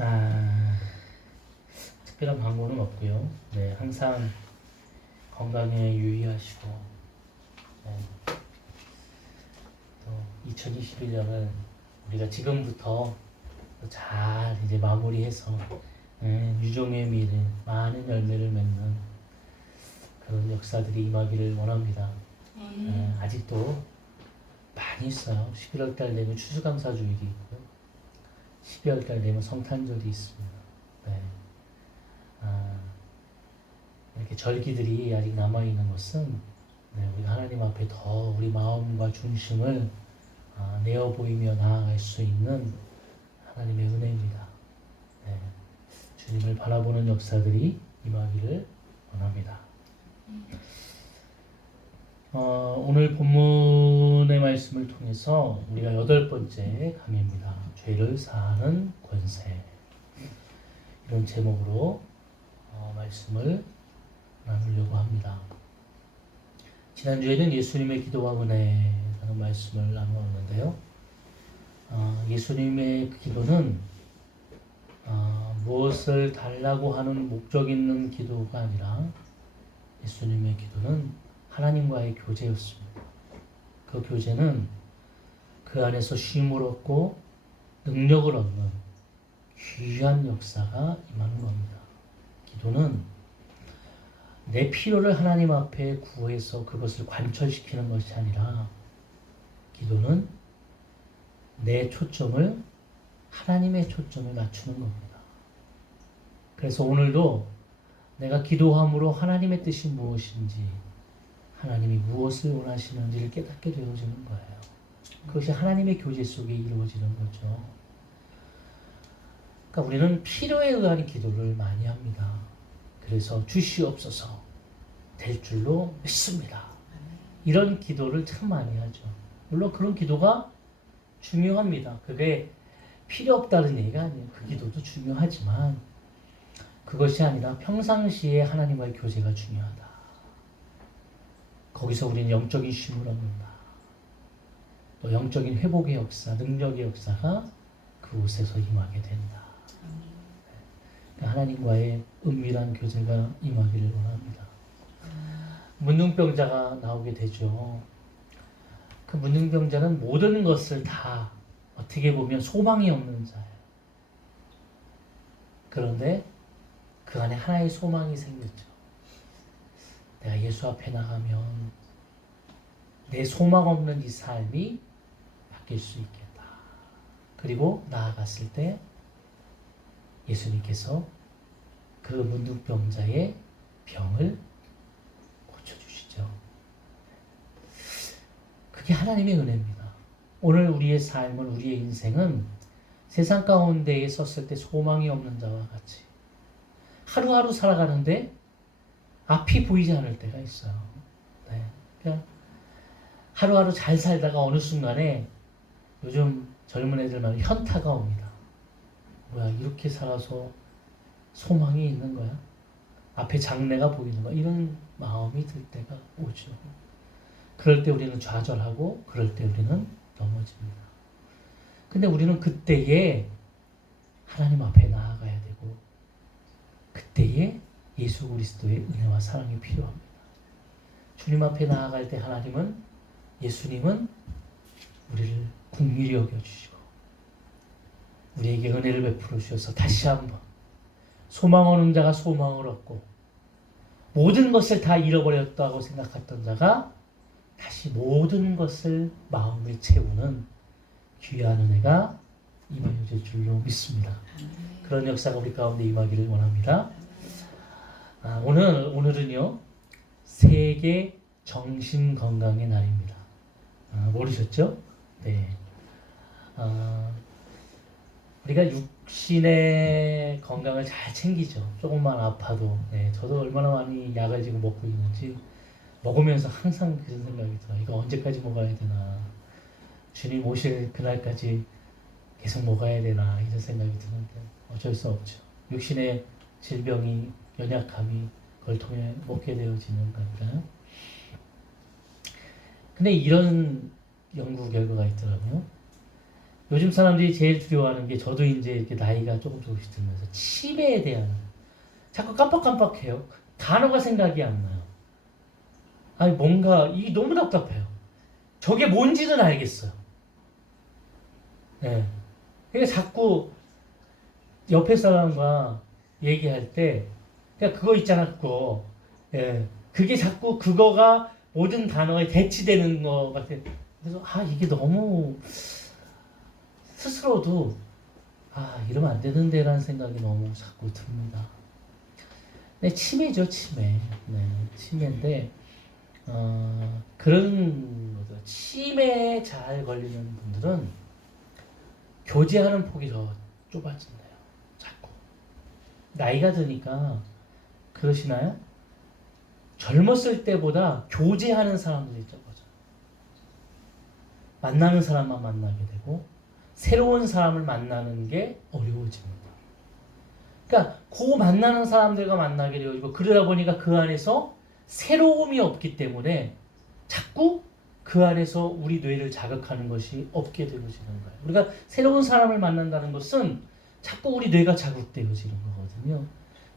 아, 특별한 방법은 없고요. 네, 항상 건강에 유의하시고, 네, 또 2021년을 우리가 지금부터 잘 이제 마무리해서 유종의 미를 많은 열매를 맺는 그런 역사들이 임하기를 원합니다. 아직도 많이 있어요. 11월 달 되면 추수감사주일이 있고요. 12월 달 되면 성탄절이 있습니다. 네. 이렇게 절기들이 아직 남아있는 것은 우리가 하나님 앞에 더 우리 마음과 중심을 내어 보이며 나아갈 수 있는 하나님의 은혜입니다. 네. 주님을 바라보는 역사들이 임하기를 원합니다. 오늘 본문의 말씀을 통해서 우리가 8번째 강의입니다. 죄를 사하는 권세. 이런 제목으로 말씀을 나누려고 합니다. 지난주에는 예수님의 기도와 은혜라는 말씀을 나누었는데요. 예수님의 그 기도는 무엇을 달라고 하는 목적 있는 기도가 아니라 예수님의 기도는 하나님과의 교제였습니다. 그 교제는 그 안에서 쉼을 얻고 능력을 얻는 귀한 역사가 임하는 겁니다. 기도는 내 필요를 하나님 앞에 구해서 그것을 관철시키는 것이 아니라 기도는 내 초점을 하나님의 초점에 맞추는 겁니다. 그래서 오늘도 내가 기도함으로 하나님의 뜻이 무엇인지 하나님이 무엇을 원하시는지를 깨닫게 되어지는 거예요. 그것이 하나님의 교제 속에 이루어지는 거죠. 그러니까 우리는 필요에 의한 기도를 많이 합니다. 그래서 주시옵소서 될 줄로 믿습니다. 이런 기도를 참 많이 하죠. 물론 그런 기도가 중요합니다. 그게 필요 없다는 얘기가 아니에요. 그 기도도 중요하지만 그것이 아니라 평상시에 하나님과의 교제가 중요하다. 거기서 우리는 영적인 쉼을 얻는다. 또 영적인 회복의 역사, 능력의 역사가 그곳에서 임하게 된다. 하나님과의 은밀한 교제가 임하기를 원합니다. 문둥병자가 나오게 되죠. 그 문둥병자는 모든 것을 다 어떻게 보면 소망이 없는 자예요. 그런데 그 안에 하나의 소망이 생겼죠. 내가 예수 앞에 나가면 내 소망 없는 이 삶이 바뀔 수 있겠다. 그리고 나아갔을 때 예수님께서 그 문둥병자의 병을 고쳐주시죠. 그게 하나님의 은혜입니다. 오늘 우리의 삶은, 우리의 인생은 세상 가운데에 섰을 때 소망이 없는 자와 같이 하루하루 살아가는데 앞이 보이지 않을 때가 있어요. 네. 그러니까 하루하루 잘 살다가 어느 순간에 요즘 젊은 애들만 현타가 옵니다. 뭐야, 이렇게 살아서 소망이 있는 거야? 앞에 장래가 보이는 거야? 이런 마음이 들 때가 오죠. 그럴 때 우리는 좌절하고 그럴 때 우리는 넘어집니다. 근데 우리는 그때에 하나님 앞에 나아가야 되고 그때에 예수 그리스도의 은혜와 사랑이 필요합니다. 주님 앞에 나아갈 때 하나님은, 예수님은 우리를 긍휼히 여겨주시고 우리에게 은혜를 베풀어 주셔서 다시 한번 소망 없는 자가 소망을 얻고 모든 것을 다 잃어버렸다고 생각했던 자가 다시 모든 것을 마음을 채우는 귀한 은혜가 임하여질 줄로 믿습니다. 그런 역사가 우리 가운데 임하기를 원합니다. 오늘은요 세계 정신건강의 날입니다. 모르셨죠? 네. 우리가 육신의 건강을 잘 챙기죠. 조금만 아파도. 네, 저도 얼마나 많이 약을 지금 먹고 있는지 먹으면서 항상 그런 생각이 들어요. 이거 언제까지 먹어야 되나. 주님 오실 그날까지 계속 먹어야 되나 이런 생각이 드는데 어쩔 수 없죠. 육신의 질병이, 연약함이 그걸 통해 먹게 되어지는 거니까요. 근데 이런 연구 결과가 있더라고요. 요즘 사람들이 제일 두려워하는 게 저도 이제 이렇게 나이가 조금씩 들면서 치매에 대한 자꾸 깜빡깜빡해요. 단어가 생각이 안 나요. 아니 뭔가 이 너무 답답해요. 저게 뭔지는 알겠어요. 예. 그러니까 자꾸 옆에 사람과 얘기할 때 그냥 그거 있잖아 그거. 예. 그게 자꾸 그거가 모든 단어에 대치되는 것 같아. 그래서 이게 너무 스스로도 이러면 안 되는데라는 생각이 너무 자꾸 듭니다. 네, 치매죠, 치매. 네, 치매인데 그런 거죠. 치매에 잘 걸리는 분들은 교제하는 폭이 더 좁아진대요. 자꾸 나이가 드니까 그러시나요? 젊었을 때보다 교제하는 사람들이 적어져. 만나는 사람만 만나게 되고 새로운 사람을 만나는 게 어려워집니다. 그러니까 그 만나는 사람들과 만나게 되어지고 그러다 보니까 그 안에서 새로움이 없기 때문에 자꾸 그 안에서 우리 뇌를 자극하는 것이 없게 되어지는 거예요. 우리가 새로운 사람을 만난다는 것은 자꾸 우리 뇌가 자극되어지는 거거든요.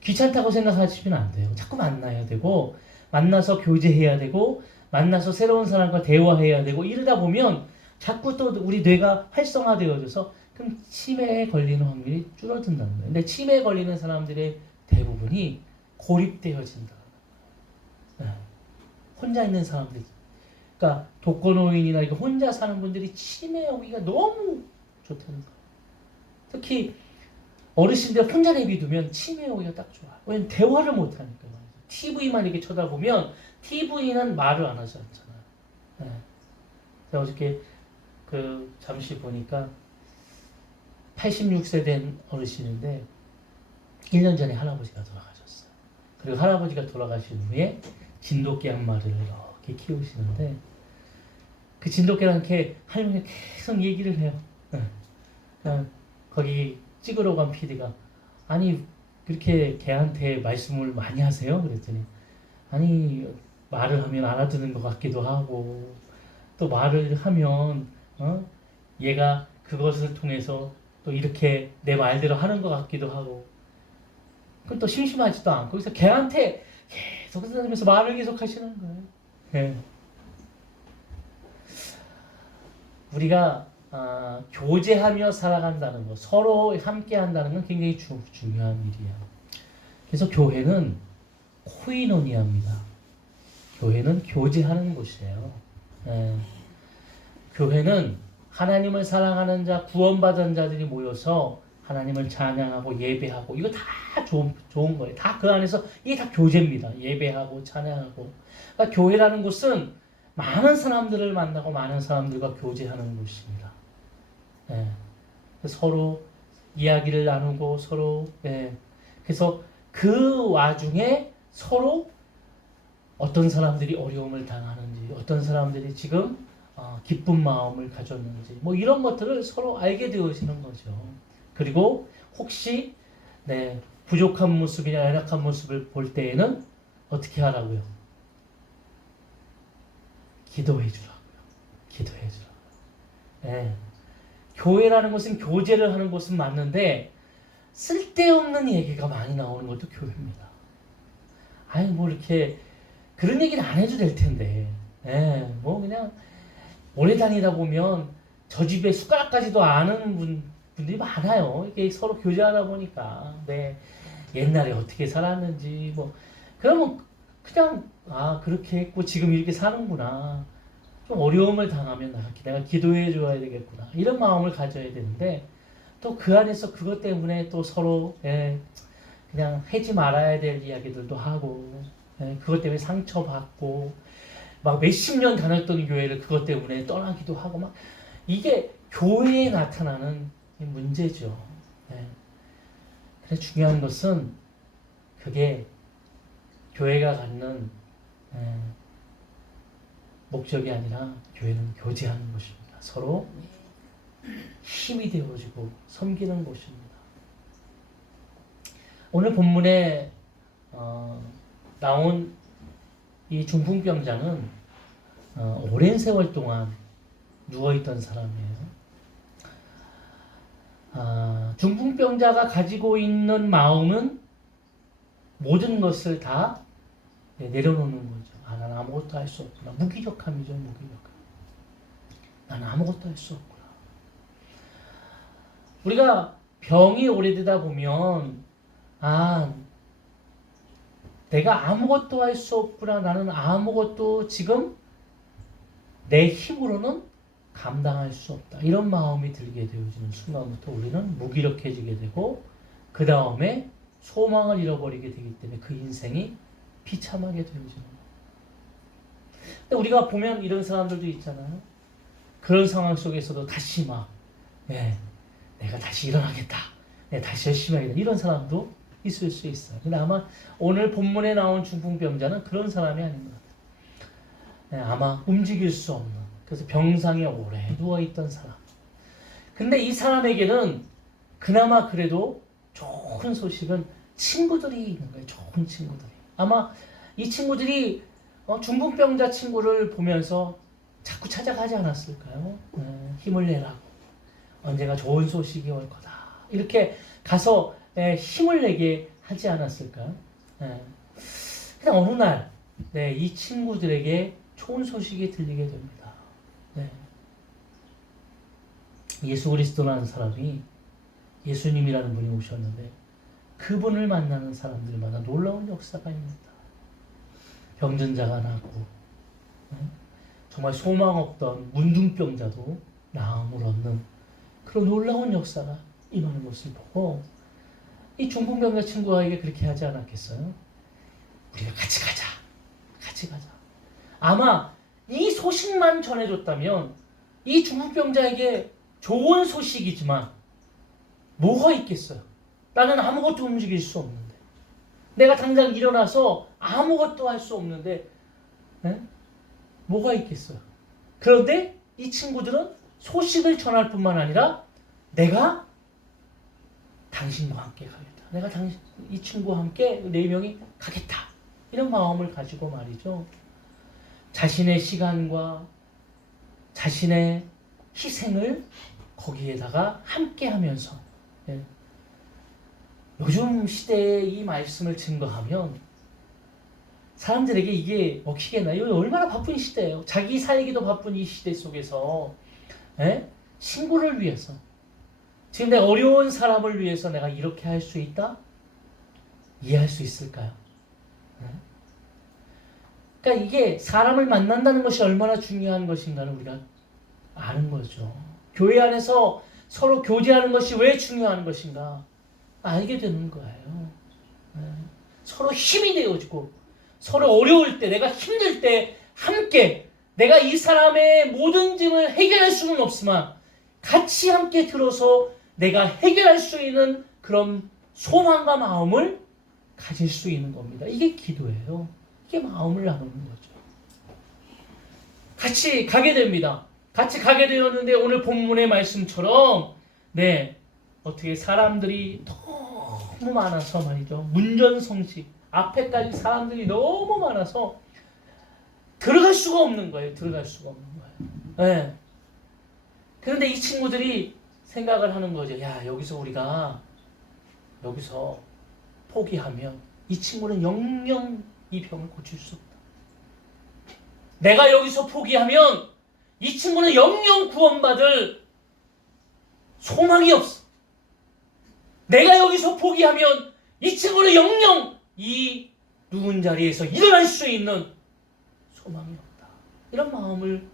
귀찮다고 생각하시면 안 돼요. 자꾸 만나야 되고 만나서 교제해야 되고 만나서 새로운 사람과 대화해야 되고 이러다 보면 자꾸 또 우리 뇌가 활성화되어져서 그럼 치매에 걸리는 확률이 줄어든다는 거예요. 근데 치매에 걸리는 사람들의 대부분이 고립되어진다. 네. 혼자 있는 사람들, 그러니까 독거노인이나 이거 혼자 사는 분들이 치매에 오기가 너무 좋다는 거예요. 특히 어르신들 혼자 내비두면 치매에 오기가 딱 좋아요. 왜냐면 대화를 못 하니까 말이죠. TV만 이렇게 쳐다보면 TV는 말을 안 하지 않잖아요. 네. 제가 어저께 잠시 보니까 86세 된 어르신인데 1년 전에 할아버지가 돌아가셨어요. 그리고 할아버지가 돌아가신 후에 진돗개 한 마리를 이렇게 키우시는데 그 진돗개랑 이렇게 할머니가 계속 얘기를 해요. 네. 거기 찍으러 간 PD가 아니 그렇게 걔한테 말씀을 많이 하세요? 그랬더니 아니 말을 하면 알아듣는 것 같기도 하고 또 말을 하면 얘가 그것을 통해서 또 이렇게 내 말대로 하는 것 같기도 하고 그럼 또 심심하지도 않고 그래서 걔한테 계속 쓰다니면서 말을 계속 하시는 거예요. 네. 우리가 교제하며 살아간다는 것, 서로 함께 한다는 건 굉장히 중요한 일이에요. 그래서 교회는 코이노니아입니다. 교회는 교제하는 곳이에요. 네. 교회는 하나님을 사랑하는 자, 구원받은 자들이 모여서 하나님을 찬양하고 예배하고 이거 다 좋은 거예요. 다 그 안에서 이게 다 교제입니다. 예배하고 찬양하고. 그러니까 교회라는 곳은 많은 사람들을 만나고 많은 사람들과 교제하는 곳입니다. 예. 서로 이야기를 나누고 서로 그래서 그 와중에 서로 어떤 사람들이 어려움을 당하는지 어떤 사람들이 지금 기쁜 마음을 가졌는지 뭐 이런 것들을 서로 알게 되어지는 거죠. 그리고 혹시 부족한 모습이나 연약한 모습을 볼 때에는 어떻게 하라고요? 기도해 주라고요. 기도해 주라고요. 교회라는 것은 교제를 하는 곳은 맞는데 쓸데없는 얘기가 많이 나오는 것도 교회입니다. 뭐 이렇게 그런 얘기는 안 해도 될 텐데 뭐 그냥 오래 다니다 보면 저 집에 숟가락까지도 아는 분들이 많아요. 이렇게 서로 교제하다 보니까 옛날에 어떻게 살았는지 뭐 그러면 그냥 그렇게 했고 지금 이렇게 사는구나. 좀 어려움을 당하면 내가 기도해 줘야 되겠구나. 이런 마음을 가져야 되는데 또 그 안에서 그것 때문에 또 서로 그냥 하지 말아야 될 이야기들도 하고 그것 때문에 상처받고 막 몇십 년 다녔던 교회를 그것 때문에 떠나기도 하고 막 이게 교회에 나타나는 문제죠. 그래서 중요한 것은 그게 교회가 갖는 목적이 아니라 교회는 교제하는 것입니다. 서로 힘이 되어지고 섬기는 곳입니다. 오늘 본문에 나온 이 중풍병자는 오랜 세월 동안 누워있던 사람이에요. 중풍병자가 가지고 있는 마음은 모든 것을 다 내려놓는 거죠. 나는 아무것도 할 수 없구나. 무기력함이죠, 무기력함. 나는 아무것도 할 수 없구나. 우리가 병이 오래되다 보면, 내가 아무것도 할 수 없구나. 나는 아무것도 지금 내 힘으로는 감당할 수 없다. 이런 마음이 들게 되어지는 순간부터 우리는 무기력해지게 되고, 그 다음에 소망을 잃어버리게 되기 때문에 그 인생이 비참하게 되어지는 거예요. 근데 우리가 보면 이런 사람들도 있잖아요. 그런 상황 속에서도 다시 내가 다시 일어나겠다. 내가 다시 열심히 하겠다. 이런 사람도 있을 수 있어요. 근데 아마 오늘 본문에 나온 중풍병자는 그런 사람이 아닌 것 같아요. 아마 움직일 수 없는, 그래서 병상에 오래 누워있던 사람. 근데 이 사람에게는 그나마 그래도 좋은 소식은 친구들이 있는 거예요. 좋은 친구들이. 아마 이 친구들이 중풍병자 친구를 보면서 자꾸 찾아가지 않았을까요? 힘을 내라고. 언젠가 좋은 소식이 올 거다. 이렇게 가서 힘을 내게 하지 않았을까요? 그냥 어느 날 이 친구들에게 좋은 소식이 들리게 됩니다. 예수 그리스도라는 사람이, 예수님이라는 분이 오셨는데 그분을 만나는 사람들마다 놀라운 역사가 있습니다. 병든 자가 낫고 정말 소망 없던 문둥병자도 나음을 얻는 그런 놀라운 역사가 임하는 것을 보고 이 중풍병자 친구에게 그렇게 하지 않았겠어요? 우리가 같이 가자. 같이 가자. 아마 이 소식만 전해줬다면 이 중풍병자에게 좋은 소식이지만 뭐가 있겠어요? 나는 아무것도 움직일 수 없는데, 내가 당장 일어나서 아무것도 할 수 없는데 뭐가 있겠어요? 그런데 이 친구들은 소식을 전할 뿐만 아니라 내가 당신과 함께 가겠다. 내가 이 친구와 함께 4명이 가겠다. 이런 마음을 가지고 말이죠. 자신의 시간과 자신의 희생을 거기에다가 함께 하면서 요즘 시대에 이 말씀을 증거하면 사람들에게 이게 먹히겠나요? 얼마나 바쁜 시대예요. 자기 살기도 바쁜 이 시대 속에서 친구를 위해서, 지금 내 어려운 사람을 위해서 내가 이렇게 할 수 있다? 이해할 수 있을까요? 그러니까 이게 사람을 만난다는 것이 얼마나 중요한 것인가를 우리가 아는 거죠. 교회 안에서 서로 교제하는 것이 왜 중요한 것인가 알게 되는 거예요. 서로 힘이 되어지고, 서로 어려울 때, 내가 힘들 때 함께, 내가 이 사람의 모든 짐을 해결할 수는 없지만 같이 함께 들어서 내가 해결할 수 있는 그런 소망과 마음을 가질 수 있는 겁니다. 이게 기도예요. 이게 마음을 나누는 거죠. 같이 가게 됩니다. 같이 가게 되었는데 오늘 본문의 말씀처럼 어떻게 사람들이 너무 많아서 말이죠. 문전성시 앞에까지 사람들이 너무 많아서 들어갈 수가 없는 거예요. 들어갈 수가 없는 거예요. 그런데 이 친구들이 생각을 하는 거죠. 야, 여기서 포기하면 이 친구는 영영 이 병을 고칠 수 없다. 내가 여기서 포기하면 이 친구는 영영 구원받을 소망이 없어. 내가 여기서 포기하면 이 친구는 영영 이 누운 자리에서 일어날 수 있는 소망이 없다. 이런 마음을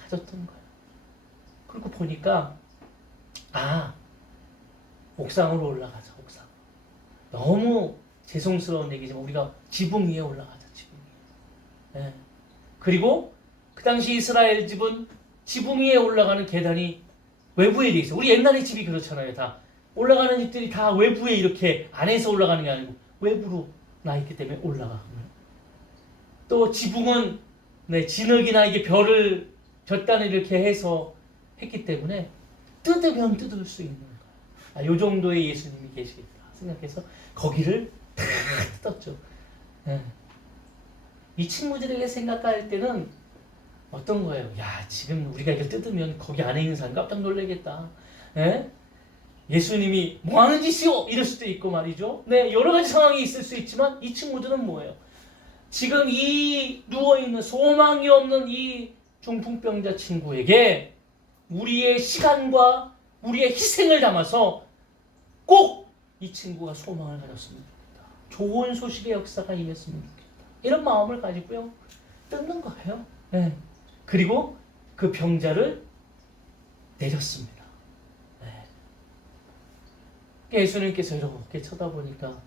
가졌던 거예요. 그리고 보니까 옥상으로 올라가자. 옥상. 너무 죄송스러운 얘기지만 우리가 지붕 위에 올라가자. 지붕 위에. 그리고 그 당시 이스라엘 집은 지붕 위에 올라가는 계단이 외부에 돼 있어요. 우리 옛날에 집이 그렇잖아요. 다 올라가는 집들이 다 외부에 이렇게 안에서 올라가는 게 아니고 외부로 나 있기 때문에 올라가. 또 지붕은 진흙이나 이게 별을 곁단을 이렇게 해서 했기 때문에 뜯으면 뜯을 수 있는 거야. 요 정도의 예수님이 계시겠다 생각해서 거기를 다 뜯었죠. 이 친구들에게 생각할 때는 어떤 거예요? 야, 지금 우리가 이걸 뜯으면 거기 안에 있는 사람 깜짝 놀라겠다. 예수님이 뭐 하는 짓이오? 이럴 수도 있고 말이죠. 네, 여러 가지 상황이 있을 수 있지만 이 친구들은 뭐예요? 지금 이 누워있는 소망이 없는 이 중풍병자 친구에게 우리의 시간과 우리의 희생을 담아서 꼭 이 친구가 소망을 가졌으면 좋겠다. 좋은 소식의 역사가 임했으면 좋겠다. 이런 마음을 가지고요. 뜯는 거예요. 네. 그리고 그 병자를 내렸습니다. 네. 예수님께서 이렇게 쳐다보니까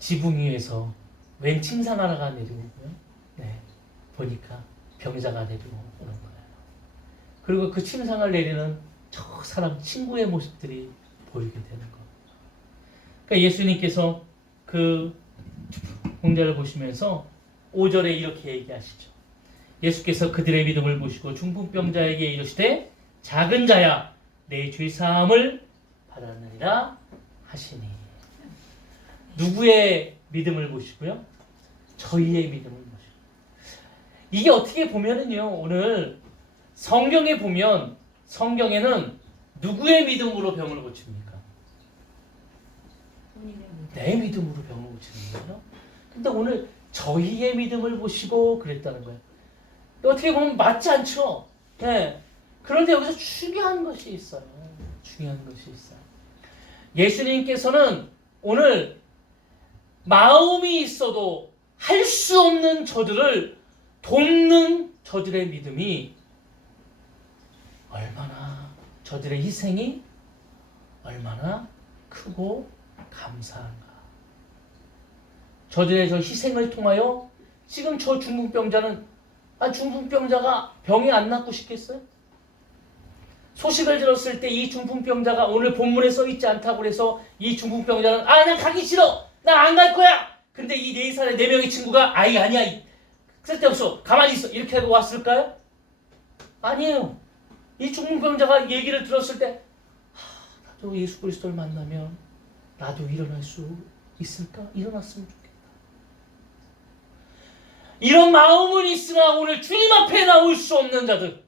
지붕 위에서 웬 침상하나가 내리고요. 네. 보니까 병자가 내리고 오는 거예요. 그리고 그 침상을 내리는 저 사람 친구의 모습들이 보이게 되는 거예요. 그러니까 예수님께서 그 병자를 보시면서 5절에 이렇게 얘기하시죠. 예수께서 그들의 믿음을 보시고 중풍병자에게 이르시되 작은 자야 내 죄사함을 받았느니라 하시니. 누구의 믿음을 보시고요? 저희의 믿음을 보시고. 이게 어떻게 보면은요, 오늘 성경에 보면 성경에는 누구의 믿음으로 병을 고칩니까? 내 믿음으로 병을 고치는 거예요. 근데 오늘 저희의 믿음을 보시고 그랬다는 거예요. 어떻게 보면 맞지 않죠? 네. 그런데 여기서 중요한 것이 있어요. 중요한 것이 있어요. 예수님께서는 오늘 마음이 있어도 할 수 없는 저들을 돕는 저들의 믿음이 얼마나, 저들의 희생이 얼마나 크고 감사한가. 저들의 저 희생을 통하여 지금 저 중풍병자는, 중풍병자가 병이 안 낫고 싶겠어요? 소식을 들었을 때 이 중풍병자가 오늘 본문에 써있지 않다고 해서 이 중풍병자는 난 가기 싫어! 나 안 갈 거야! 근데 이 4살의 4명의 친구가 아니야 쓸데없어 가만히 있어 이렇게 하고 왔을까요? 아니에요. 이 중풍병자가 얘기를 들었을 때 나도 예수 그리스도를 만나면 나도 일어날 수 있을까? 일어났으면 좋겠다. 이런 마음은 있으나 오늘 주님 앞에 나올 수 없는 자들,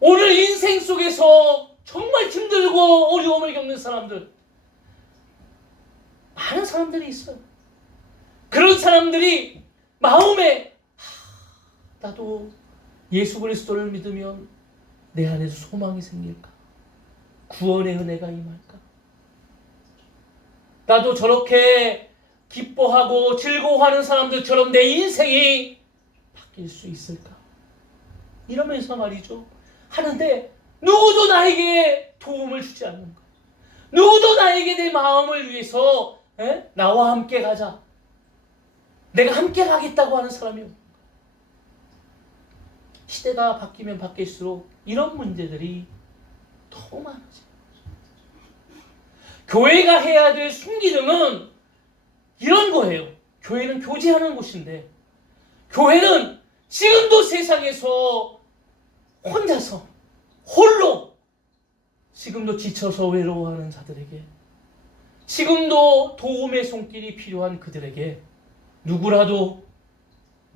오늘 인생 속에서 정말 힘들고 어려움을 겪는 사람들, 많은 사람들이 있어요. 그런 사람들이 마음에 나도 예수 그리스도를 믿으면 내 안에서 소망이 생길까? 구원의 은혜가 임할까? 나도 저렇게 기뻐하고 즐거워하는 사람들처럼 내 인생이 바뀔 수 있을까? 이러면서 말이죠. 하는데 누구도 나에게 도움을 주지 않는 거예요. 누구도 나에게 내 마음을 위해서 나와 함께 가자. 내가 함께 가겠다고 하는 사람이 없는 거예요. 시대가 바뀌면 바뀔수록 이런 문제들이 더 많아져요. 교회가 해야 될 순기능은 이런 거예요. 교회는 교제하는 곳인데, 교회는 지금도 세상에서 혼자서 홀로 지금도 지쳐서 외로워하는 자들에게, 지금도 도움의 손길이 필요한 그들에게 누구라도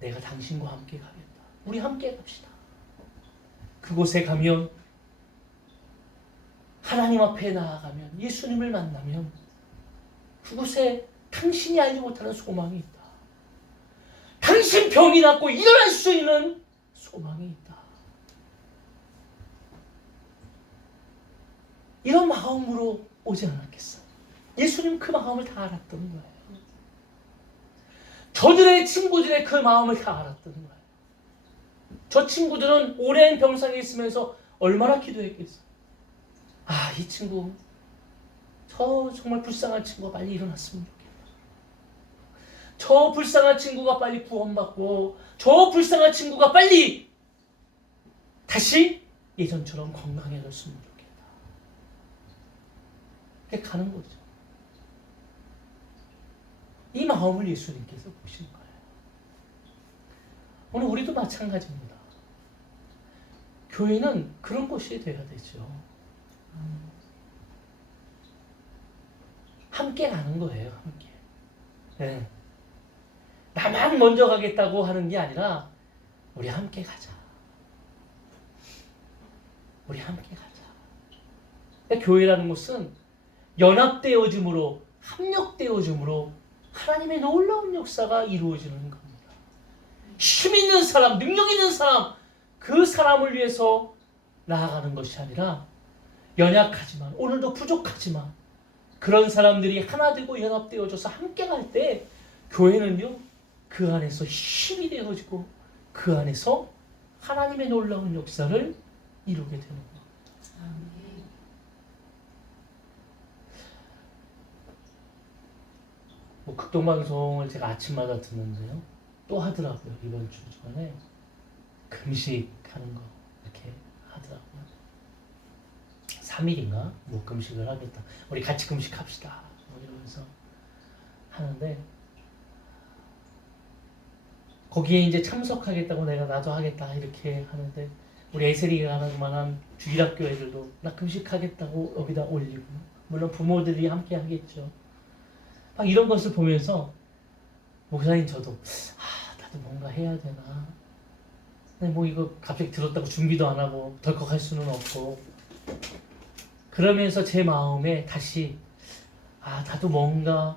내가 당신과 함께 가겠다. 우리 함께 갑시다. 그곳에 가면, 하나님 앞에 나아가면, 예수님을 만나면 그곳에 당신이 알지 못하는 소망이 있다. 당신 병이 낫고 일어날 수 있는 소망이 있다. 이런 마음으로 오지 않았겠어요? 예수님 그 마음을 다 알았던 거예요. 저들의 친구들의 그 마음을 다 알았던 거예요. 저 친구들은 오랜 병상에 있으면서 얼마나 기도했겠어요. 이 친구, 저 정말 불쌍한 친구가 빨리 일어났으면 좋겠다. 저 불쌍한 친구가 빨리 구원받고, 저 불쌍한 친구가 빨리 다시 예전처럼 건강해졌으면 좋겠다. 그렇게 가는 거죠. 이 마음을 예수님께서 보신 거예요. 오늘 우리도 마찬가지입니다. 교회는 그런 곳이 되어야 되죠. 함께 가는 거예요. 함께. 네. 나만 먼저 가겠다고 하는 게 아니라 우리 함께 가자. 우리 함께 가자. 그러니까 교회라는 것은 연합되어짐으로, 합력되어짐으로 하나님의 놀라운 역사가 이루어지는 겁니다. 힘 있는 사람, 능력 있는 사람, 그 사람을 위해서 나아가는 것이 아니라 연약하지만, 오늘도 부족하지만 그런 사람들이 하나 되고 연합되어져서 함께 갈 때 교회는요, 그 안에서 힘이 되어지고 그 안에서 하나님의 놀라운 역사를 이루게 되는 겁니다. 극동방송을 제가 아침마다 듣는데요, 또 하더라고요. 이번 주 중간에 금식하는 거 이렇게 하더라고요. 3일인가 뭐 금식을 하겠다, 우리 같이 금식합시다 뭐 이러면서 하는데, 거기에 이제 참석하겠다고 내가 나도 하겠다 이렇게 하는데, 우리 에세리가 하는 만한 주일학교 애들도 나 금식하겠다고 여기다 올리고, 물론 부모들이 함께 하겠죠. 막 이런 것을 보면서 목사님, 저도 나도 뭔가 해야 되나, 근데 뭐 이거 갑자기 들었다고 준비도 안 하고 덜컥 할 수는 없고, 그러면서 제 마음에 다시 나도 뭔가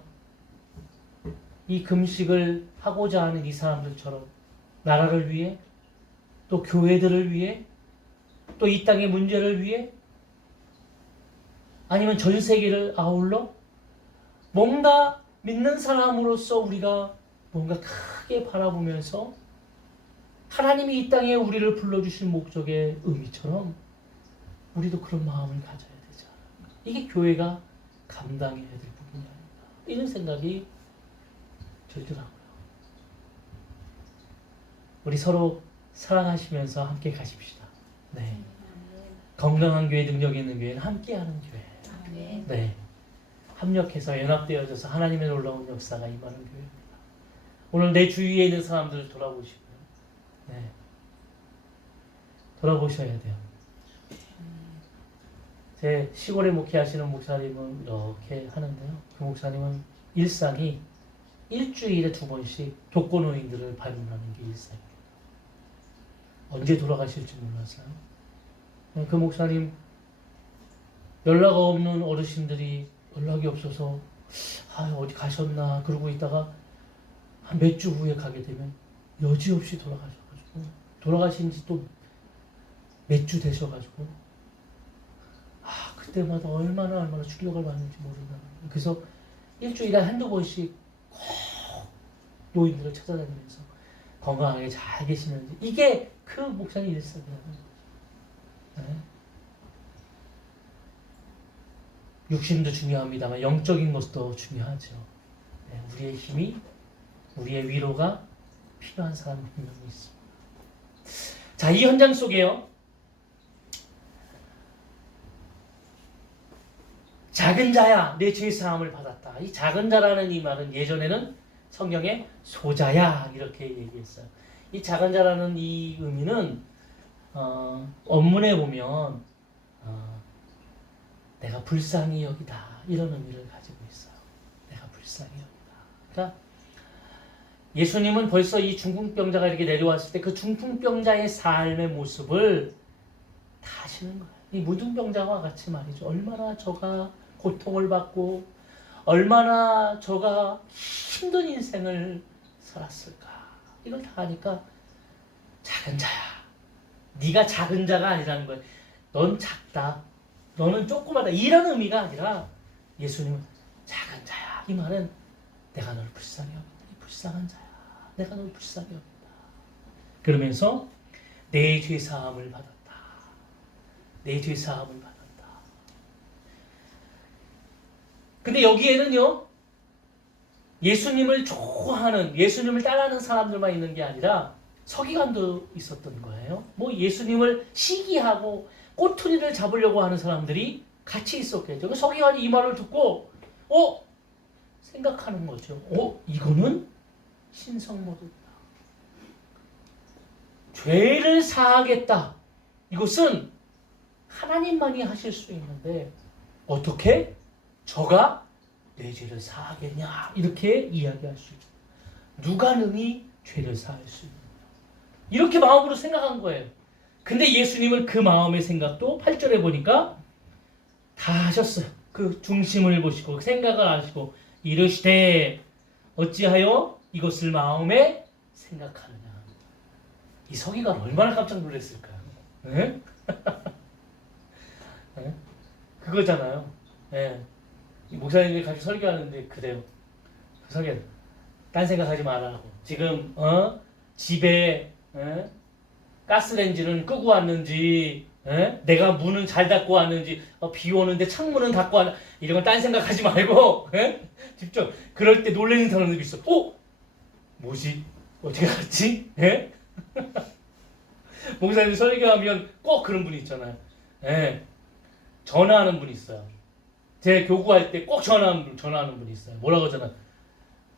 이 금식을 하고자 하는 이 사람들처럼 나라를 위해, 또 교회들을 위해, 또 이 땅의 문제를 위해, 아니면 전 세계를 아울러 뭔가 믿는 사람으로서 우리가 뭔가 크게 바라보면서 하나님이 이 땅에 우리를 불러주신 목적의 의미처럼 우리도 그런 마음을 가져야 되지 않을까. 이게 교회가 감당해야 될 부분이 아닌가, 이런 생각이 들더라고요. 우리 서로 사랑하시면서 함께 가십시다. 네. 건강한 교회, 능력 있는 교회는 함께하는 교회. 네. 합력해서 연합되어져서 하나님의 놀라운 역사가 임하는 교회입니다. 오늘 내 주위에 있는 사람들을 돌아보시고요. 네. 돌아보셔야 돼요. 제 시골에 목회하시는 목사님은 이렇게 하는데요, 그 목사님은 일상이 일주일에 2번씩 독거노인들을 방문하는 게 일상입니다. 언제 돌아가실지 몰라서요. 그 목사님, 연락 없는 어르신들이 연락이 없어서 어디 가셨나 그러고 있다가 한 몇 주 후에 가게 되면 여지없이 돌아가셔가지고, 돌아가신 지 또 몇 주 되셔가지고 그때마다 얼마나 충격을 받는지 모른다. 그래서 일주일에 한두 번씩 꼭 노인들을 찾아다니면서 건강하게 잘 계시는지, 이게 그 목사님 일상이라는 거죠. 네. 육신도 중요합니다만 영적인 것도 중요하죠. 네, 우리의 힘이, 우리의 위로가 필요한 사람이 분명히 있습니다. 자, 이 현장 속에요, 작은 자야 내 죄 사함을 받았다. 이 작은 자라는 이 말은 예전에는 성경에 소자야 이렇게 얘기했어요. 이 작은 자라는 이 의미는 원문에 보면 내가 불쌍히 여기다, 이런 의미를 가지고 있어요. 내가 불쌍히 여기다. 그러니까 예수님은 벌써 이 중풍병자가 이렇게 내려왔을 때 그 중풍병자의 삶의 모습을 다 아시는 거예요. 이 무증병자와 같이 말이죠. 얼마나 저가 고통을 받고 얼마나 저가 힘든 인생을 살았을까. 이걸 다 아니까 작은 자야. 네가 작은 자가 아니라는 거예요. 넌 작다. 너는 조그마다. 이런 의미가 아니라 예수님은 작은 자야. 이 말은 내가 너를 불쌍히 여긴다. 이 불쌍한 자야. 내가 너를 불쌍히 여긴다. 그러면서 내 죄 사함을 받았다. 내 죄 사함을 받았다. 근데 여기에는요, 예수님을 좋아하는, 예수님을 따라하는 사람들만 있는 게 아니라 서기관도 있었던 거예요. 뭐 예수님을 시기하고 꼬투리를 잡으려고 하는 사람들이 같이 있었겠죠. 그 서기관이 이 말을 듣고 생각하는 거죠. 이거는 신성모독이다. 죄를 사하겠다. 이것은 하나님만이 하실 수 있는데 어떻게 저가 내 죄를 사하겠냐, 이렇게 이야기할 수 있다. 누가 능히 죄를 사할 수 있느냐, 이렇게 마음으로 생각한 거예요. 근데 예수님은 그 마음의 생각도 8절에 보니까 다 하셨어요. 그 중심을 보시고 생각을 하시고 이르시되 어찌하여 이것을 마음에 생각하느냐. 이 서기가 얼마나 깜짝 놀랐을까요? 네? 네? 그거잖아요. 네. 목사님들이 같이 설교하는데 그래요. 그 설교 딴 생각하지 말라고. 지금 집에 가스레인지는 끄고 왔는지, 내가 문은 잘 닫고 왔는지, 비 오는데 창문은 닫고 왔나, 이런 건 딴 생각하지 말고 집중. 그럴 때 놀라는 사람들이 있어. 뭐지? 어떻게 알았지? 목사님 설교하면 꼭 그런 분이 있잖아요. 전화하는 분이 있어요. 제 교구할 때 꼭 전화하는 분이 있어요. 뭐라고 하잖아.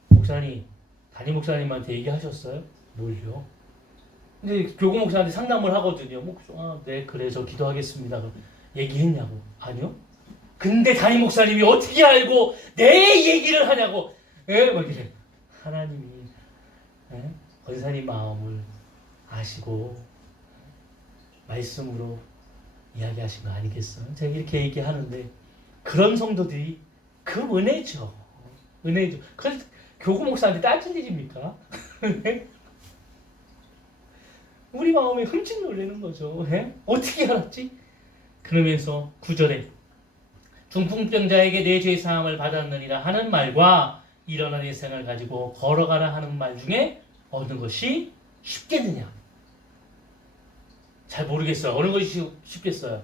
목사님, 담임 목사님한테 얘기하셨어요? 뭘요? 근데 교구 목사한테 상담을 하거든요. 네, 그래서 기도하겠습니다. 얘기했냐고? 아니요. 근데 담임 목사님이 어떻게 알고 내 얘기를 하냐고? 막 이래. 하나님이 권사님 마음을 아시고 말씀으로 이야기하신 거 아니겠어요? 제가 이렇게 얘기하는데 그런 성도들이 그 은혜죠. 은혜죠. 그래서 교구 목사한테 따질 일입니까? 우리 마음에 흠칫 놀라는 거죠. 어떻게 알았지? 그러면서 9절에 중풍병자에게 내 죄 사함을 받았느니라 하는 말과 일어나 내 생을 가지고 걸어가라 하는 말 중에 어느 것이 쉽겠느냐? 잘 모르겠어요. 어느 것이 쉽겠어요?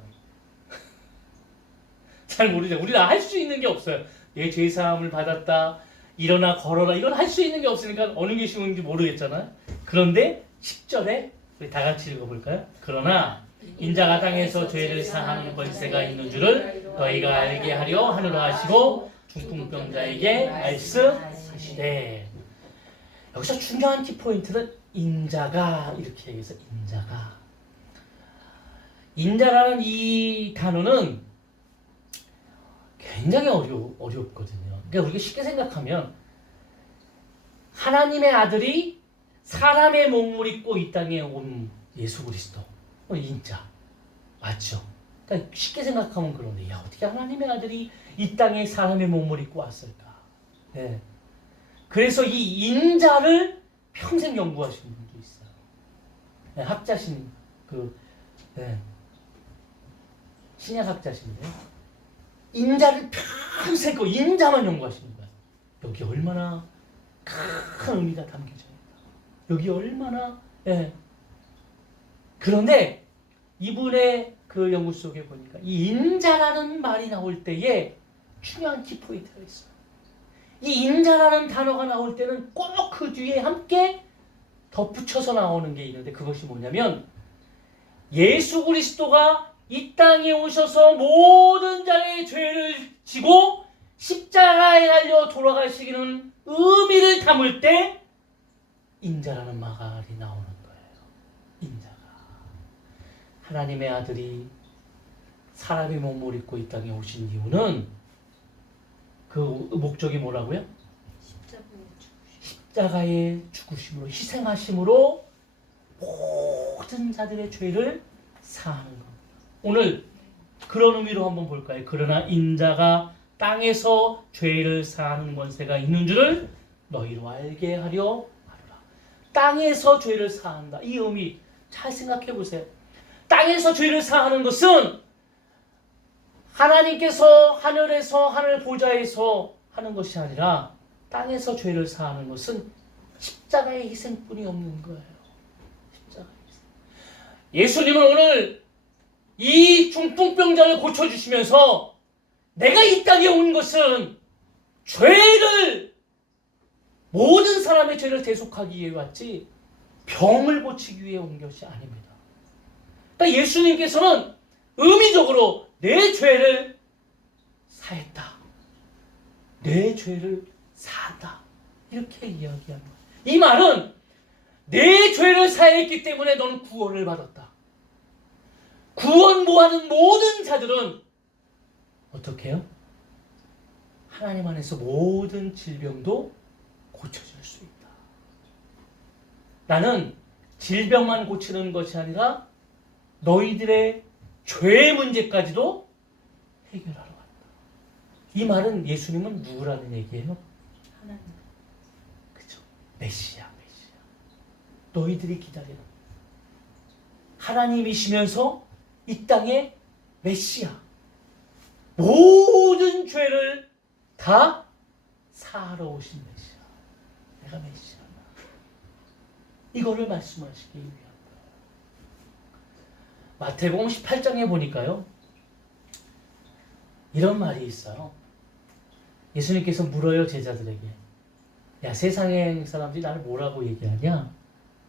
잘 모르죠. 우리는 할 수 있는 게 없어요. 내 죄 사함을 받았다. 일어나 걸어라. 이건 할 수 있는 게 없으니까 어느 게 쉬운지 모르겠잖아요. 그런데 10절에 우리 다 같이 읽어볼까요? 그러나 인자가 땅에서 죄를 사하는 권세가 있는 줄을 너희가 알게 하려 하느라 하시고 중풍병자에게 말씀하시되. 여기서 중요한 키포인트는 인자가, 이렇게 얘기해서 인자가. 인자라는 이 단어는 굉장히 어렵거든요. 그러니까 우리가 쉽게 생각하면 하나님의 아들이 사람의 몸을 입고 이 땅에 온 예수 그리스도, 인자 맞죠? 그러니까 쉽게 생각하면 그런데 어떻게 하나님의 아들이 이 땅에 사람의 몸을 입고 왔을까? 그래서 이 인자를 평생 연구하신 분도 있어요. 학자신 신약 학자신데 인자를 평생 인자만 연구하시는 거예요. 여기 얼마나 큰 의미가 담겨져 있다. 여기 얼마나 그런데 이분의 그 연구 속에 보니까 이 인자라는 말이 나올 때에 중요한 키포인트가 있어요. 이 인자라는 단어가 나올 때는 꼭 그 뒤에 함께 덧붙여서 나오는 게 있는데 그것이 뭐냐면 예수 그리스도가 이 땅에 오셔서 모든 자의 죄를 지고 십자가에 달려 돌아가시기는 의미를 담을 때 인자라는 말이 나오는 거예요. 인자가. 하나님의 아들이 사람의 몸을 입고 이 땅에 오신 이유는 그 목적이 뭐라고요? 십자가의 죽으심으로, 희생하심으로 모든 자들의 죄를 사하는 겁니다. 오늘 그런 의미로 한번 볼까요? 그러나 인자가 땅에서 죄를 사하는 권세가 있는 줄을 너희로 알게 하려 하리라. 땅에서 죄를 사한다. 이 의미 잘 생각해 보세요. 땅에서 죄를 사하는 것은 하나님께서 하늘에서 하늘 보좌에서 하는 것이 아니라 땅에서 죄를 사하는 것은 십자가의 희생뿐이 없는 거예요. 십자가의 희생. 예수님은 오늘 이 중풍병자를 고쳐주시면서 내가 이 땅에 온 것은 죄를, 모든 사람의 죄를 대속하기 위해 왔지 병을 고치기 위해 온 것이 아닙니다. 그러니까 예수님께서는 의미적으로 내 죄를 사했다. 내 죄를 사한다. 이렇게 이야기하는 거예요. 이 말은 내 죄를 사했기 때문에 너는 구원을 받았다. 구원 모하는 모든 자들은 어떻게 해요? 하나님 안에서 모든 질병도 고쳐질 수 있다. 나는 질병만 고치는 것이 아니라 너희들의 죄의 문제까지도 해결하러 왔다. 이 말은 예수님은 누구라는 얘기예요? 하나님. 그죠? 메시아. 너희들이 기다리는 하나님이시면서 이 땅에 메시아. 모든 죄를 다 사하러 오신 메시아. 내가 메시아다. 이거를 말씀하시기 위한 거예요. 마태복음 18장에 보니까요, 이런 말이 있어요. 예수님께서 물어요, 제자들에게. 야, 세상의 사람들이 나를 뭐라고 얘기하냐?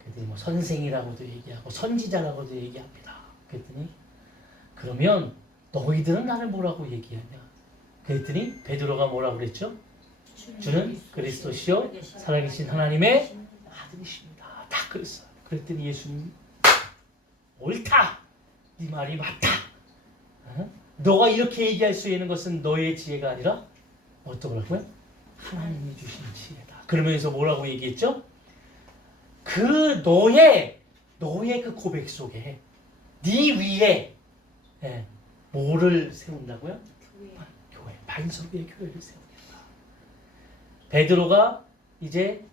그랬더니 뭐 선생이라고도 얘기하고 선지자라고도 얘기합니다. 그랬더니 그러면 너희들은 나를 뭐라고 얘기하냐? 그랬더니 베드로가 뭐라고 그랬죠? 주는 그리스도시요 살아계신 하나님의 아들이십니다. 다 그랬어요. 그랬더니 예수님 옳다. 네 말이 맞다. 너가 이렇게 얘기할 수 있는 것은 너의 지혜가 아니라 어떠라고요? 하나님이 주신 지혜다. 그러면서 뭐라고 얘기했죠? 그 너의 그 고백 속에 네 위에 뭐를 세운다고요? 교회. 반석 위에 교회를 세우겠다. 베드로가 이제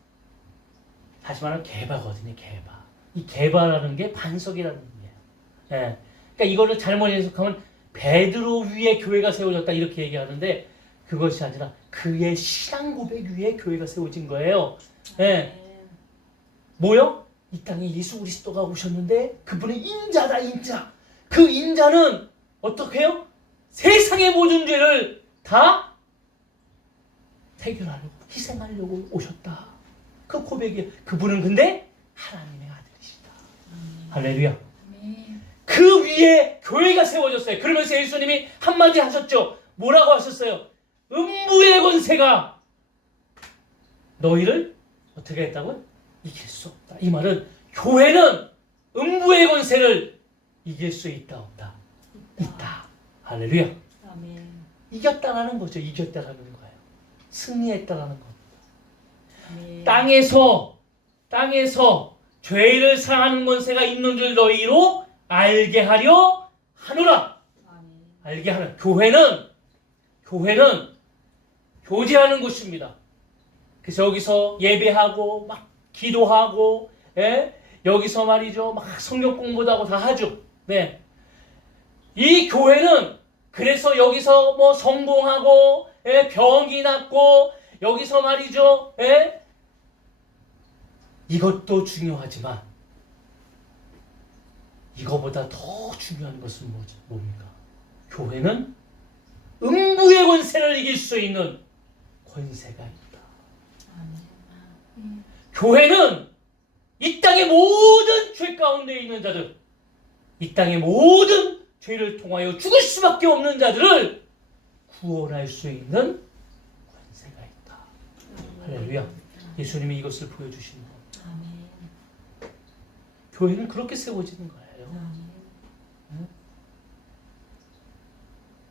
다시 말하면 개바거든요. 개바. 이 개바라는 게 반석이라는 의미예요. 그러니까 이거를 잘못 해석하면 베드로 위에 교회가 세워졌다 이렇게 얘기하는데 그것이 아니라 그의 신앙 고백 위에 교회가 세워진 거예요. 뭐요? 이 땅에 예수 그리스도가 오셨는데 그분의 인자다, 인자. 그 인자는 어떻게 해요? 세상의 모든 죄를 다 해결하려고, 희생하려고 오셨다. 그 고백이. 그분은 근데 하나님의 아들이시다. 할렐루야. 그 위에 교회가 세워졌어요. 그러면서 예수님이 한마디 하셨죠. 뭐라고 하셨어요? 음부의 권세가 너희를 어떻게 했다고요? 이길 수 없다. 이 말은 교회는 음부의 권세를 이길 수 있다, 없다? 있다. 할렐루야. 아멘. 이겼다라는 거죠. 이겼다라는 거예요. 승리했다라는 겁니다. 아멘. 땅에서 죄를 사하는 권세가 있는 줄 너희로 알게 하려 하노라. 아멘. 알게 하는. 교회는 교제하는 곳입니다. 그래서 여기서 예배하고 막 기도하고, 여기서 말이죠, 막 성경 공부도 하고 다 하죠. 네. 이 교회는 그래서 여기서 뭐 성공하고, 병이 낫고, 여기서 말이죠, 이것도 중요하지만 이거보다 더 중요한 것은 뭡니까? 교회는 음부의 권세를 이길 수 있는 권세가 있다. 교회는 이 땅의 모든 죄 가운데 있는 자들, 이 땅의 모든 죄를 통하여 죽을 수밖에 없는 자들을 구원할 수 있는 권세가 있다. 할렐루야. 예수님이 이것을 보여주시는 겁니다. 교회는 그렇게 세워지는 거예요.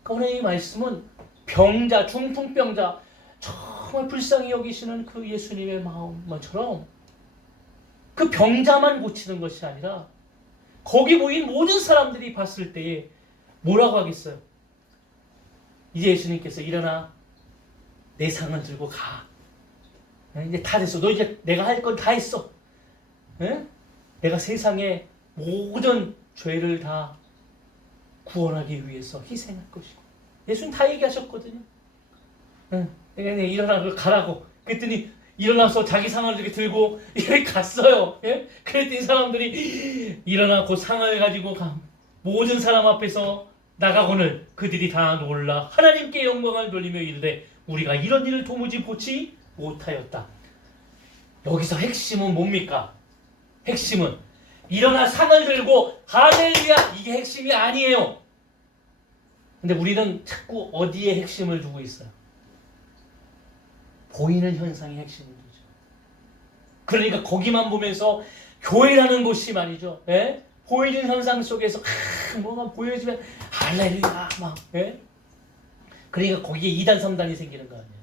오늘 이 말씀은 병자, 중풍병자, 정말 불쌍히 여기시는 그 예수님의 마음처럼 그 병자만 고치는 것이 아니라 거기 모인 모든 사람들이 봤을 때에 뭐라고 하겠어요? 이제 예수님께서 일어나 내 상을 들고 가. 이제 다 됐어. 너 이제 내가 할 건 다 했어. 내가 세상의 모든 죄를 다 구원하기 위해서 희생할 것이고. 예수님 다 얘기하셨거든요. 일어나 가라고. 그랬더니 일어나서 자기 상을 이렇게 들고 이렇게 갔어요. 그랬더니 사람들이 일어나 그 상을 가지고 모든 사람 앞에서 나가거늘 그들이 다 놀라 하나님께 영광을 돌리며 이르되 우리가 이런 일을 도무지 보지 못하였다. 여기서 핵심은 뭡니까? 핵심은 일어나 상을 들고 할렐루야, 이게 핵심이 아니에요. 근데 우리는 자꾸 어디에 핵심을 두고 있어요? 보이는 현상이 핵심을 두죠. 그러니까 거기만 보면서 교회라는 곳이 말이죠. 보이는 현상 속에서 뭐가 보여지면 할렐루야 막. 그러니까 거기에 2단 3단이 생기는 거 아니에요.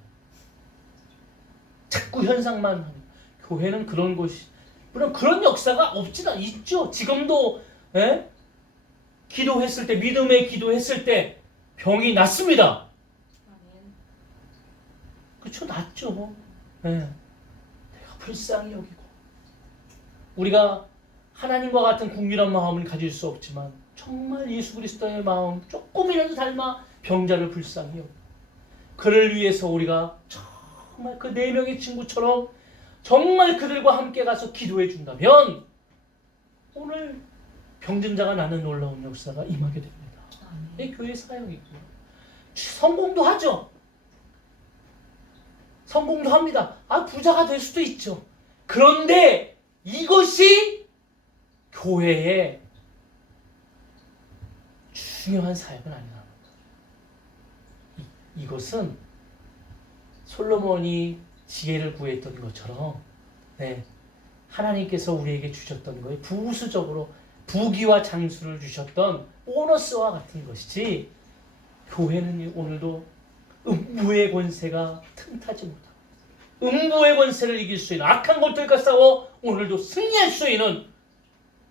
자꾸 현상만 하는. 교회는 그런 곳이, 물론 그런 역사가 없지는 있죠. 지금도 기도했을 때, 믿음의 기도했을 때 병이 낫습니다. 아멘. 그쵸? 낫죠. 네. 내가 불쌍히 여기고 우리가 하나님과 같은 국률한 마음을 가질 수 없지만 정말 예수 그리스도의 마음 조금이라도 닮아 병자를 불쌍히 여기고 그를 위해서 우리가 정말 그 4명의 친구처럼 정말 그들과 함께 가서 기도해 준다면 오늘 병든 자가 나는 놀라운 역사가 임하게 됩니다. 이 교회 사역이고요. 성공도 하죠. 성공도 합니다. 부자가 될 수도 있죠. 그런데 이것이 교회의 중요한 사역은 아니라는 거예요. 이것은 솔로몬이 지혜를 구했던 것처럼 하나님께서 우리에게 주셨던 거예요. 부수적으로 부귀와 장수를 주셨던 보너스와 같은 것이지 교회는 오늘도 음부의 권세가 틈타지 못하고 음부의 권세를 이길 수 있는 악한 것들과 싸워 오늘도 승리할 수 있는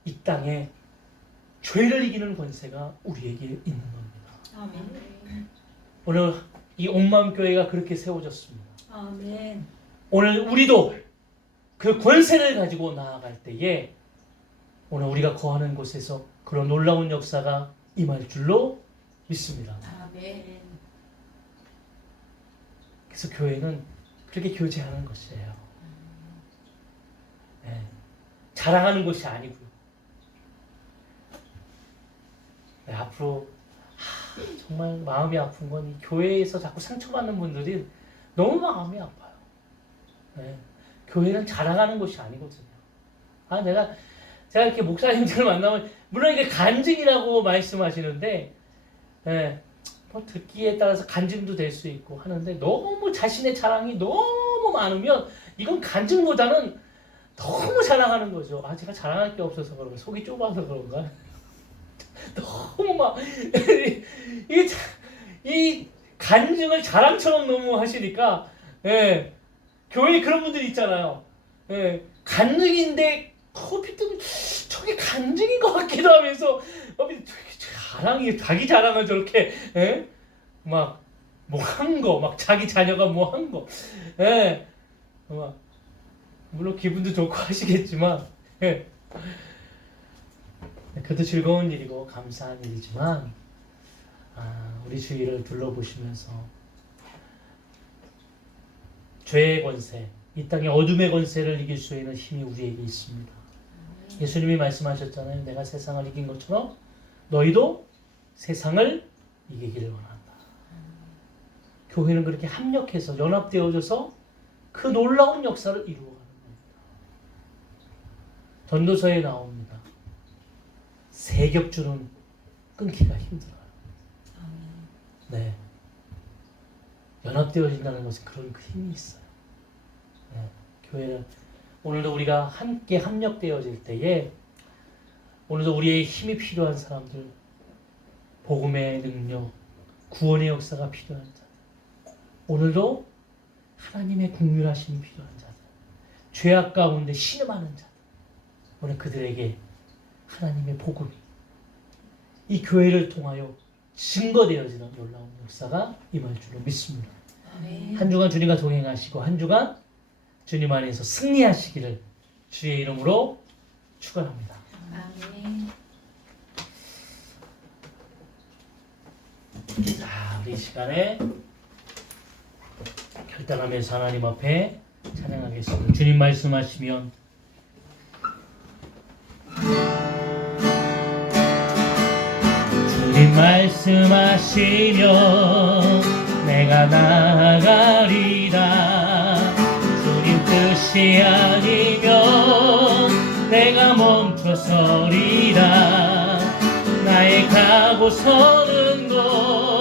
이 땅에 죄를 이기는 권세가 우리에게 있는 겁니다. 아멘. 오늘 이 온마음교회가 그렇게 세워졌습니다. 아멘. 오늘 우리도 그 권세를 가지고 나아갈 때에 오늘 우리가 거하는 곳에서 그런 놀라운 역사가 임할 줄로 믿습니다. 아멘. 그래서 교회는 그렇게 교제하는 것이에요. 자랑하는 것이 아니고요. 앞으로 정말 마음이 아픈 건 이 교회에서 자꾸 상처받는 분들이 너무 마음이 아파요. 교회는 자랑하는 것이 아니거든요. 제가 이렇게 목사님들을 만나면 물론 이게 간증이라고 말씀하시는데 뭐 듣기에 따라서 간증도 될 수 있고 하는데 너무 자신의 자랑이 너무 많으면 이건 간증보다는 너무 자랑하는 거죠. 제가 자랑할 게 없어서 그런가, 속이 좁아서 그런가. 너무 막 이 간증을 자랑처럼 너무 하시니까 교회에 그런 분들이 있잖아요. 간증인데 커피 뜨면 저게 간증인 것 같기도 하면서 자랑이 자기 자랑을 저렇게 막 뭐 한 거, 막 자기 자녀가 뭐 한 거, 막 물론 기분도 좋고 하시겠지만 그것도 즐거운 일이고 감사한 일이지만 우리 주위를 둘러보시면서 죄의 권세, 이 땅의 어둠의 권세를 이길 수 있는 힘이 우리에게 있습니다. 예수님이 말씀하셨잖아요. 내가 세상을 이긴 것처럼 너희도 세상을 이기기를 원한다. 교회는 그렇게 합력해서 연합되어져서 그 놀라운 역사를 이루어가는 겁니다. 전도서에 나옵니다. 세격주는 끊기가 힘들어요. 연합되어진다는 것은 그런 그 힘이 있어요. 교회는 오늘도 우리가 함께 합력되어질 때에 오늘도 우리의 힘이 필요한 사람들, 복음의 능력, 구원의 역사가 필요한 자들, 오늘도 하나님의 국률하심이 필요한 자들, 죄악 가운데 신음하는 자들, 오늘 그들에게 하나님의 복음이 이 교회를 통하여 증거되어지는 놀라운 역사가 임할 줄로 믿습니다. 아멘. 한 주간 주님과 동행하시고 한 주간 주님 안에서 승리하시기를 주의 이름으로 축원합니다. 아멘. 자, 우리 이 시간에 결단하면서 하나님 앞에 찬양하겠습니다. 주님 말씀하시면 주님 말씀하시면 내가 나아가리라. 주님 뜻이 아니면 내가 멈춰서리라. 나의 가고 서는 곳